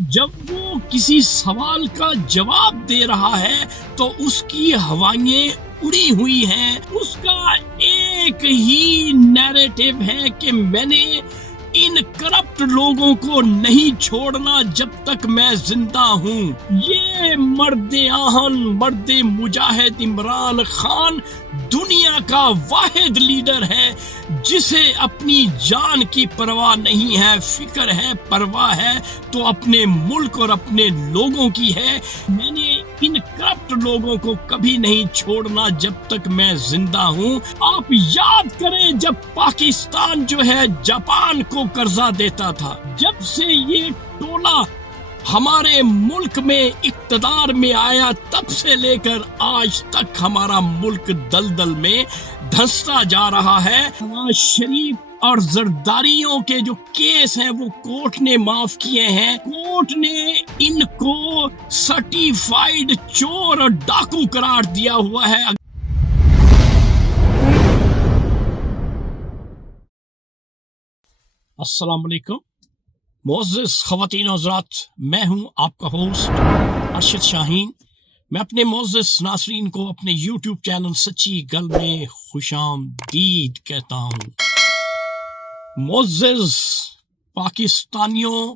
جب وہ کسی سوال کا جواب دے رہا ہے تو اس کی ہوائیں اڑی ہوئی ہیں. اس کا ایک ہی نیریٹو ہے کہ میں نے ان کرپٹ لوگوں کو نہیں چھوڑنا جب تک میں زندہ ہوں. یہ مرد آہن، مرد مجاہد عمران خان دنیا کا واحد لیڈر ہے جسے اپنی جان کی پرواہ نہیں ہے. فکر ہے، پرواہ ہے تو اپنے ملک اور اپنے لوگوں کی ہے. میں نے ان کرپٹ لوگوں کو کبھی نہیں چھوڑنا جب تک میں زندہ ہوں. آپ یاد کریں جب پاکستان جو ہے جاپان کو قرضہ دیتا تھا، جب سے یہ ٹولہ ہمارے ملک میں اقتدار میں آیا تب سے لے کر آج تک ہمارا ملک دلدل میں دھنستا جا رہا ہے. نواز شریف اور زرداریوں کے جو کیس ہیں وہ کورٹ نے معاف کیے ہیں. کورٹ نے ان کو سرٹیفائیڈ چور اور ڈاکو قرار دیا ہوا ہے. السلام علیکم معزز خواتین و حضرات، میں ہوں آپ کا ہوسٹ ارشد شاہین. میں اپنے معزز ناظرین کو اپنے یوٹیوب چینل سچی گل میں خوش آمدید کہتا ہوں. معزز پاکستانیوں،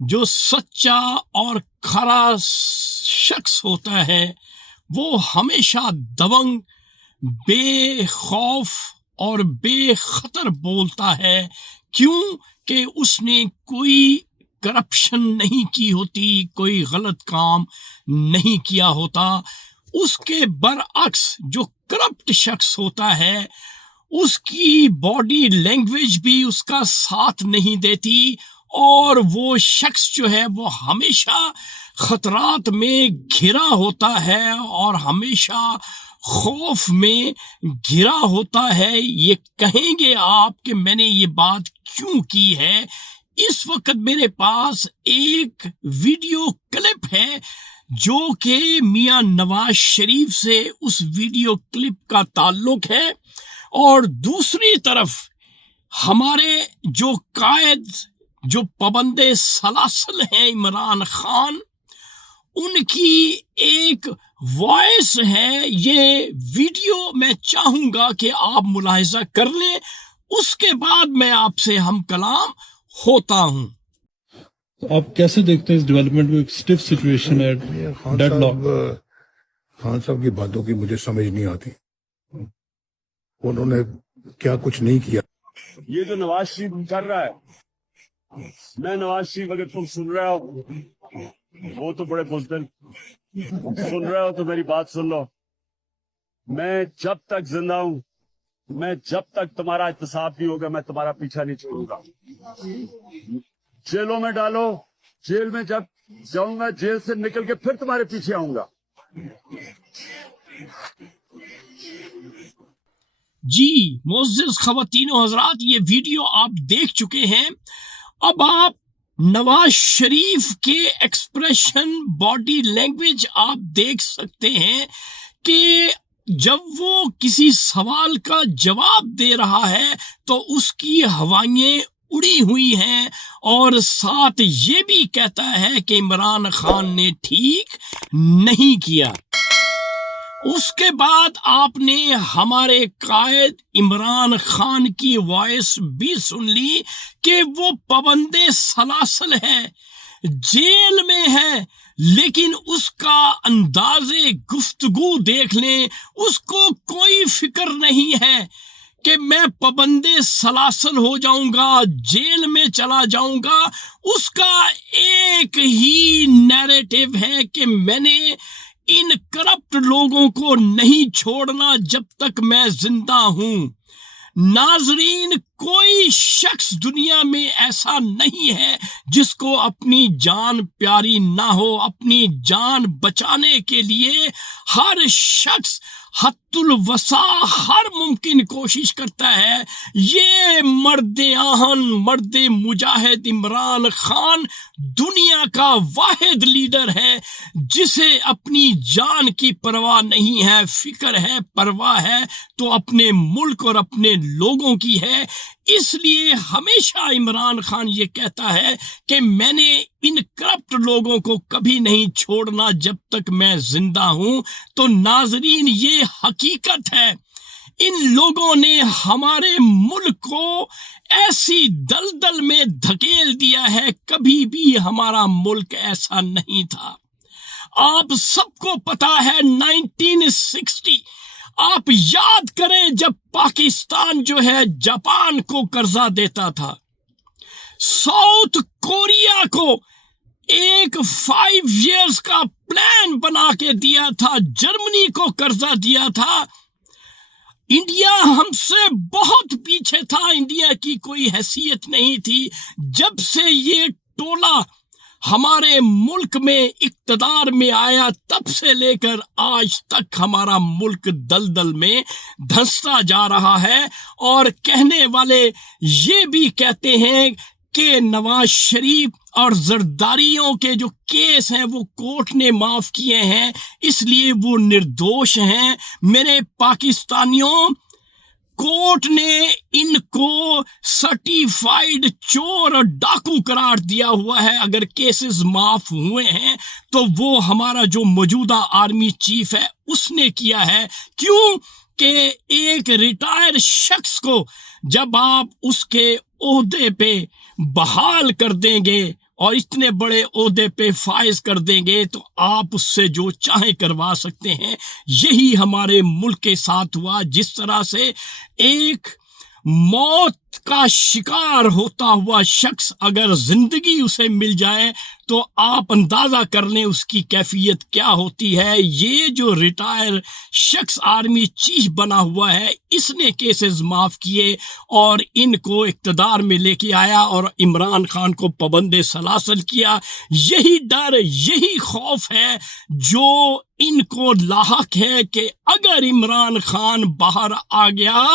جو سچا اور کھرا شخص ہوتا ہے وہ ہمیشہ دبنگ، بے خوف اور بے خطر بولتا ہے. کیوں کہ اس نے کوئی کرپشن نہیں کی ہوتی، کوئی غلط کام نہیں کیا ہوتا. اس کے برعکس جو کرپٹ شخص ہوتا ہے اس کی باڈی لینگویج بھی اس کا ساتھ نہیں دیتی، اور وہ شخص جو ہے وہ ہمیشہ خطرات میں گھرا ہوتا ہے اور ہمیشہ خوف میں گھرا ہوتا ہے. یہ کہیں گے آپ کہ میں نے یہ بات کیوں کی ہے؟ اس وقت میرے پاس ایک ویڈیو کلپ ہے جو کہ میاں نواز شریف سے اس ویڈیو کلپ کا تعلق ہے، اور دوسری طرف ہمارے جو قائد، جو پابند سلاسل ہیں عمران خان، ان کی ایک وائس ہے. یہ ویڈیو میں چاہوں گا کہ آپ ملاحظہ کر لیں، اس کے بعد میں آپ سے ہم کلام ہوتا ہوں. آپ کیسے دیکھتے ہیں اس ڈیولپمنٹ میں؟ اسٹف سچویشن ہے، ڈیڈ لاک. خان صاحب کی باتوں کی مجھے سمجھ نہیں آتی. انہوں نے کیا کچھ نہیں کیا. یہ جو نواز شریف کر رہا ہے، میں نواز شریف اگر تم سن رہے ہو، وہ تو بڑے بزدل، سن رہے ہو تو میری بات سن لو. میں جب تک زندہ ہوں، میں جب تک تمہارا احتساب نہیں ہوگا میں تمہارا پیچھا نہیں چھوڑوں گا. جیلوں میں ڈالو، جیل میں جب جاؤں گا جیل سے نکل کے پھر تمہارے پیچھے آؤں گا. جی معزز خواتین و حضرات، یہ ویڈیو آپ دیکھ چکے ہیں. اب آپ نواز شریف کے ایکسپریشن، باڈی لینگویج آپ دیکھ سکتے ہیں کہ جب وہ کسی سوال کا جواب دے رہا ہے تو اس کی ہوائیں اڑی ہوئی ہیں، اور ساتھ یہ بھی کہتا ہے کہ عمران خان نے ٹھیک نہیں کیا. اس کے بعد آپ نے ہمارے قائد عمران خان کی وائس بھی سن لی کہ وہ پابند سلاسل ہے، جیل میں ہے، لیکن اس کا انداز گفتگو دیکھ لیں. اس کو کوئی فکر نہیں ہے کہ میں پابند سلاسل ہو جاؤں گا، جیل میں چلا جاؤں گا. اس کا ایک ہی نیریٹو ہے کہ میں نے ان کرپٹ لوگوں کو نہیں چھوڑنا جب تک میں زندہ ہوں. ناظرین، کوئی شخص دنیا میں ایسا نہیں ہے جس کو اپنی جان پیاری نہ ہو. اپنی جان بچانے کے لیے ہر شخص حد الوسع ہر ممکن کوشش کرتا ہے. یہ مرد آہن، مرد مجاہد عمران خان دنیا کا واحد لیڈر ہے جسے اپنی جان کی پرواہ نہیں ہے. فکر ہے، پرواہ ہے تو اپنے ملک اور اپنے لوگوں کی ہے. اس لیے ہمیشہ عمران خان یہ کہتا ہے کہ میں نے ان کرپٹ لوگوں کو کبھی نہیں چھوڑنا جب تک میں زندہ ہوں. تو ناظرین یہ حقیقت ہے, ان لوگوں نے ہمارے ملک کو ایسی دلدل میں دھکیل دیا ہے, کبھی بھی ہمارا ملک ایسا نہیں تھا. آپ سب کو پتا ہے 1960 آپ یاد کریں جب پاکستان جو ہے جاپان کو قرضہ دیتا تھا, ساؤتھ کوریا کو ایک 5 ایئرز کا پلان بنا کے دیا تھا, جرمنی کو قرضہ دیا تھا. انڈیا ہم سے بہت پیچھے تھا, انڈیا کی کوئی حیثیت نہیں تھی. جب سے یہ ٹولہ ہمارے ملک میں اقتدار میں آیا تب سے لے کر آج تک ہمارا ملک دلدل میں دھنستا جا رہا ہے. اور کہنے والے یہ بھی کہتے ہیں کہ نواز شریف اور زرداریوں کے جو کیس ہیں وہ کورٹ نے معاف کیے ہیں, اس لیے وہ نردوش ہیں. میرے پاکستانیوں, کورٹ نے ان کو سرٹیفائیڈ چور اور ڈاکو قرار دیا ہوا ہے. اگر کیسز معاف ہوئے ہیں تو وہ ہمارا جو موجودہ آرمی چیف ہے اس نے کیا ہے. کیوں کہ ایک ریٹائر شخص کو جب آپ اس کے عہدے پہ بحال کر دیں گے اور اتنے بڑے عہدے پہ فائز کر دیں گے تو آپ اس سے جو چاہیں کروا سکتے ہیں. یہی ہمارے ملک کے ساتھ ہوا. جس طرح سے ایک موت کا شکار ہوتا ہوا شخص اگر زندگی اسے مل جائے تو آپ اندازہ کر لیں اس کی کیفیت کیا ہوتی ہے. یہ جو ریٹائر شخص آرمی چیف بنا ہوا ہے اس نے کیسز معاف کیے اور ان کو اقتدار میں لے کے آیا اور عمران خان کو پابند سلاسل کیا. یہی ڈر, یہی خوف ہے جو ان کو لاحق ہے کہ اگر عمران خان باہر آ گیا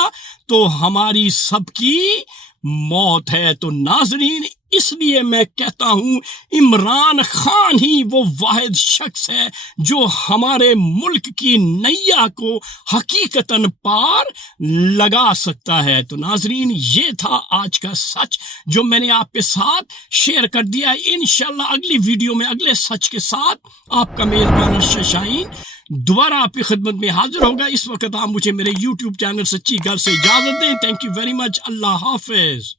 تو ہماری سب کی موت ہے. تو ناظرین, اس لیے میں کہتا ہوں عمران خان ہی وہ واحد شخص ہے جو ہمارے ملک کی نیا کو حقیقتاً پار لگا سکتا ہے. تو ناظرین, یہ تھا آج کا سچ جو میں نے آپ کے ساتھ شیئر کر دیا. انشاءاللہ اگلی ویڈیو میں اگلے سچ کے ساتھ آپ کا میزبان ارشد شاہین دوبارہ آپ کی خدمت میں حاضر ہوگا. اس وقت آپ مجھے میرے یوٹیوب چینل سچی گھر سے اجازت دیں. Thank you very much. اللہ حافظ.